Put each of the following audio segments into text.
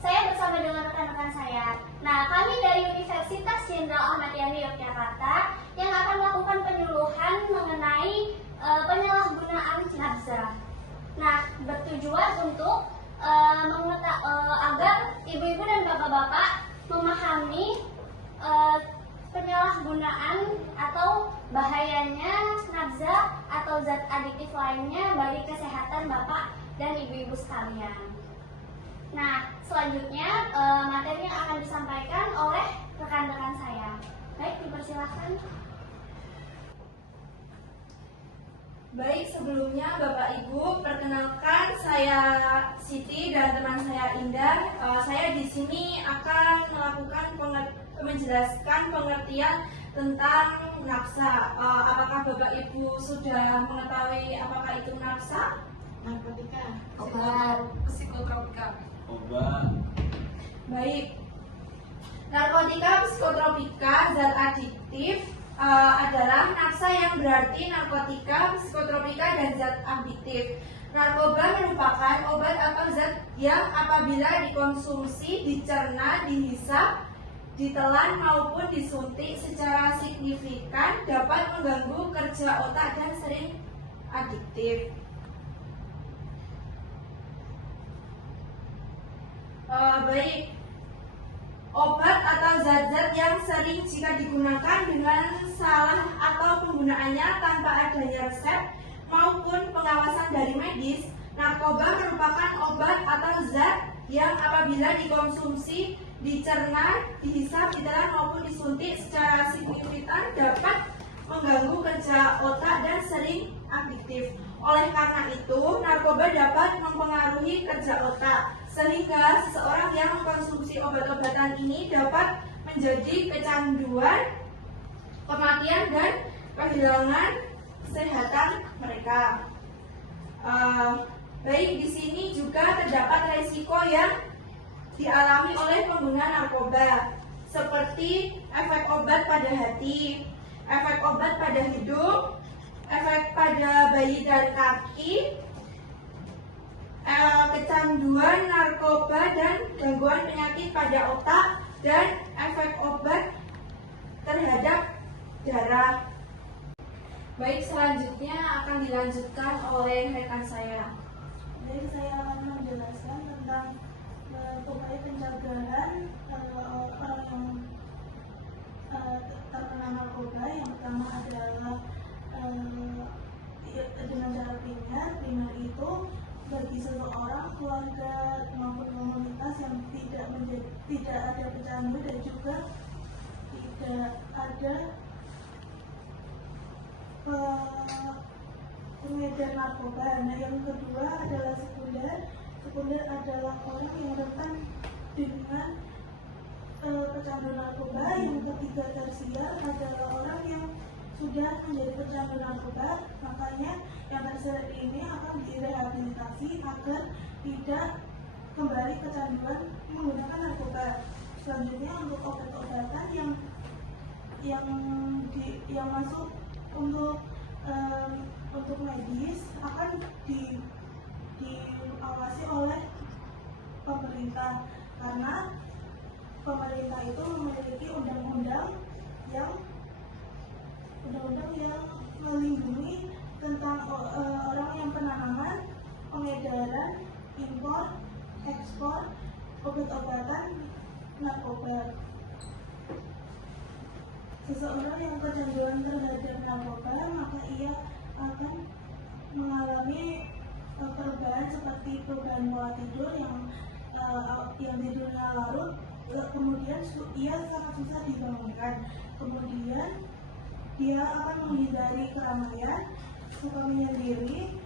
Saya bersama dengan rekan-rekan saya. Nah, kami dari Universitas Jenderal Ahmad Yani Yogyakarta yang akan melakukan penyuluhan mengenai penyalahgunaan nafza. Nah, bertujuan untuk agar ibu-ibu dan bapak-bapak memahami penyalahgunaan atau bahayanya nafza atau zat adiktif lainnya bagi kesehatan bapak dan ibu-ibu sekalian. Nah, selanjutnya materi yang akan disampaikan oleh rekan-rekan saya. Baik, dipersilahkan. Baik, sebelumnya Bapak Ibu, perkenalkan saya Siti dan teman saya Indah. Saya di sini akan menjelaskan pengertian tentang nafsa. Apakah Bapak Ibu sudah mengetahui apakah itu nafsa? Narkotika, Obat, psikotropika. Obat. Baik. Narkotika, psikotropika, zat adiktif adalah nafsa yang berarti narkotika, psikotropika, dan zat adiktif. Narkoba merupakan obat atau zat yang apabila dikonsumsi, dicerna, dihisap, ditelan maupun disuntik secara signifikan dapat mengganggu kerja otak dan sering adiktif. Baik, obat atau zat-zat yang sering jika digunakan dengan salah atau penggunaannya tanpa adanya resep maupun pengawasan dari medis. Narkoba merupakan obat atau zat yang apabila dikonsumsi, dicerna, dihisap, ditelan maupun disuntik secara signifikan dapat mengganggu kerja otak dan sering adiktif. Oleh karena itu, narkoba dapat mempengaruhi kerja otak, sehingga seseorang yang mengkonsumsi obat-obatan ini dapat menjadi kecanduan, kematian, dan kehilangan kesehatan mereka. Baik, di sini juga terdapat risiko yang dialami oleh pengguna narkoba, seperti efek obat pada hati, efek obat pada hidung, efek pada bayi dan kaki, kecanduan narkoba dan gangguan penyakit pada otak, dan efek obat terhadap darah. Baik, selanjutnya akan dilanjutkan oleh rekan saya. Jadi saya akan menjelaskan tentang upaya pencegahan orang yang terkena narkoba. Yang pertama adalah dengan cara primer itu bagi seseorang, keluarga maupun komunitas yang tidak ada pecandu dan juga tidak ada pengedar narkoba. Nah, yang kedua adalah sekunder. Sekunder adalah orang yang rentan dengan pecandu narkoba. Yang ketiga tersier adalah orang yang sudah menjadi pecandu narkoba, makanya yang tersier ini akan direhabilitasi agar tidak kembali kecanduan menggunakan narkoba. Selanjutnya untuk obat-obatan yang masuk untuk medis akan diawasi oleh pemerintah, karena pemerintah itu memiliki undang-undang yang melindungi tentang orang yang penanaman, pengedaran, impor, ekspor obat-obatan narkoba. Seseorang yang kecanduan terhadap narkoba, maka ia akan mengalami perubahan seperti perubahan pola tidur yang tidurnya larut, kemudian ia sangat susah dibangunkan. Kemudian dia akan menghindari keramaian, suka menyendiri,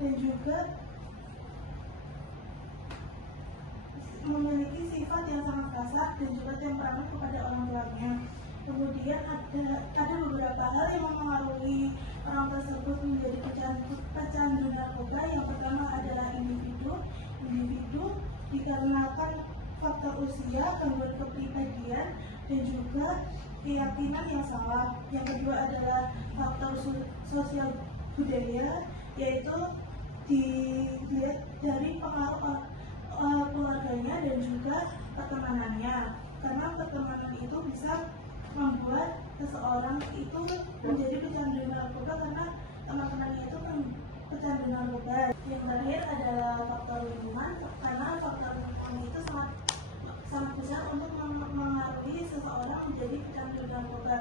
dan juga memiliki sifat yang sangat kasar dan juga temperamen kepada orang tuanya. Kemudian ada beberapa hal yang mempengaruhi orang tersebut menjadi pecandu narkoba. Yang pertama adalah individu dikarenakan faktor usia, gangguan kepribadian, dan juga keyakinan yang salah. Yang kedua adalah faktor sosial budaya, yaitu dilihat dari pengaruh keluarganya dan juga pertemanannya, karena pertemanan itu bisa membuat seseorang itu menjadi pecandu narkoba karena teman-temannya itu pecandu narkoba. Yang terakhir adalah faktor lingkungan, karena faktor lingkungan itu sangat besar untuk mengaruhi seseorang menjadi pecandu narkoba,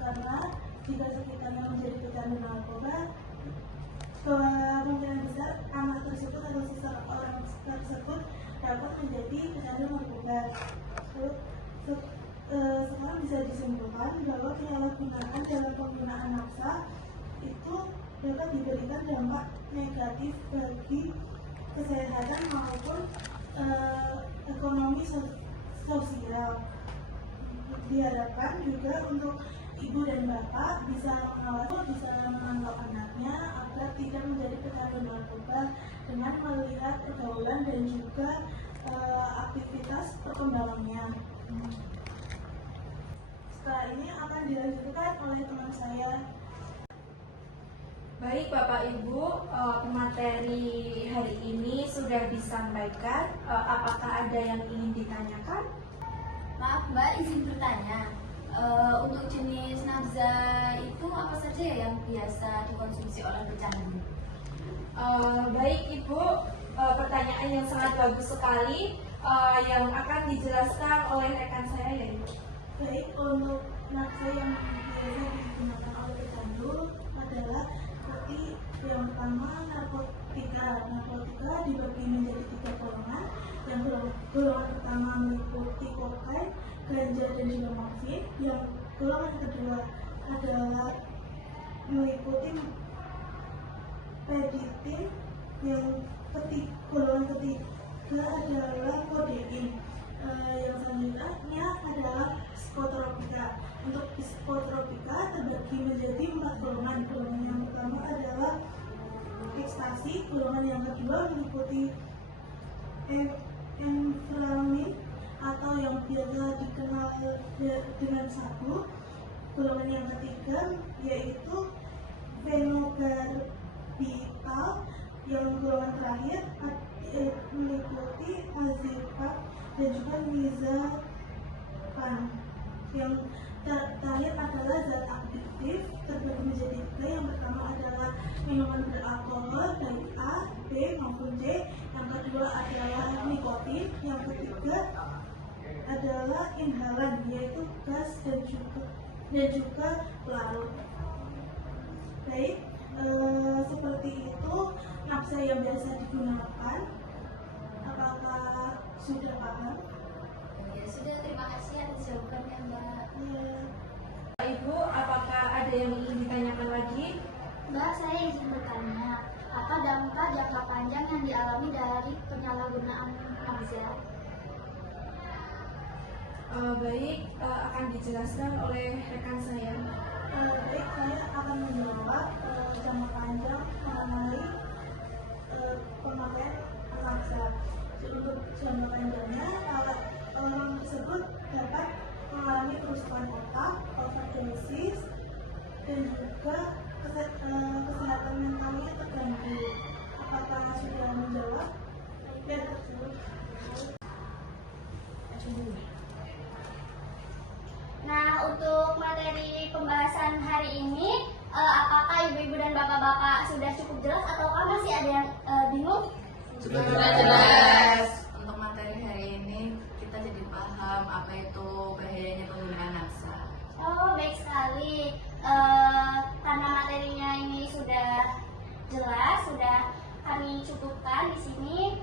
karena jika sekitarnya menjadi pecandu narkoba, kemungkinan besar anak tersebut atau seseorang tersebut dapat menjadi pecandu narkoba. Sekarang bisa disimpulkan bahwa penyalahgunaan dalam penggunaan nafsa itu dapat diberikan dampak negatif bagi kesehatan maupun ekonomi sosial. Diharapkan juga untuk ibu dan bapak bisa memantau anaknya agar tidak menjadi pecandu narkoba dengan melihat pergaulan dan juga aktivitas perkembangannya. Setelah ini akan dilanjutkan oleh teman saya. Baik Bapak Ibu, materi hari ini sudah disampaikan. Apakah ada yang ingin ditanyakan? Maaf Mbak, izin bertanya. Untuk jenis nafza itu apa saja ya yang biasa dikonsumsi oleh pecandu? Baik Ibu, pertanyaan yang sangat bagus sekali yang akan dijelaskan oleh rekan saya ya Ibu. Baik, untuk nafza yang biasa digunakan oleh pecandu adalah seperti yang pertama narkotika. Narkotika dibagi menjadi 3 golongan. Yang golongan pertama meliputi kokain, ganja dan juga morfin. Yang golongan kedua adalah meliputi peditin. Yang golongan ketiga adalah kodein. Yang selanjutnya adalah psikotropika. Untuk psikotropika terbagi menjadi 4 golongan. Golongan yang pertama adalah ekstasi. Golongan yang kedua meliputi amfetamin atau yang biasa dikenal dengan sabu. Golongan yang ketiga yaitu fenobarbital. Yang golongan terakhir meliputi azepam dan juga nizapam. Yang terakhir adalah zat aktif, terbagi menjadi 3. Yang pertama adalah minuman beralkohol baik A, B maupun C. Yang kedua adalah nikotin. Yang ketiga adalah inhalan, yaitu gas dan juga pelarut. Baik, seperti itu nafza yang biasa digunakan. Apakah sudah paham? Ya sudah, terima kasih atas jawabannya Mbak. Ya. Ibu, apakah ada yang ingin ditanyakan lagi? Mbak, saya izin bertanya, apa dampak jangka panjang yang dialami dari penyalahgunaan nafza? Baik, akan dijelaskan oleh rekan saya. Baik, saya akan menjawab jangka panjang mengenai pemakaian nafza. Untuk jangka panjangnya, orang tersebut dapat mengalami kerusakan otak, overdosis, dan juga kesehatan mentalnya terganggu. Apakah sudah menjawab? Ya, tersebut. Nah, untuk materi pembahasan hari ini, apakah ibu-ibu dan bapak-bapak sudah cukup jelas ataukah masih ada yang bingung? Sudah jelas. Untuk materi hari ini kita jadi paham apa itu bahayanya penggunaan nafsa. Oh, baik sekali. Karena materinya ini sudah jelas, sudah kami cukupkan di sini.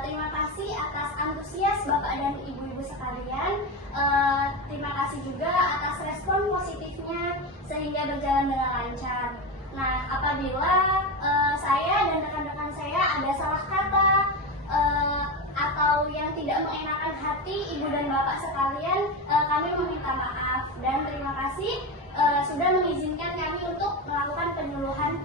Terima kasih atas antusias Bapak dan Ibu-ibu sekalian. Terima kasih juga atas respon positifnya sehingga berjalan dengan lancar. Nah, apabila saya dan rekan-rekan saya ada salah kata atau yang tidak mengenakan hati Ibu dan Bapak sekalian, kami meminta maaf dan terima kasih sudah mengizinkan kami untuk melakukan penyuluhan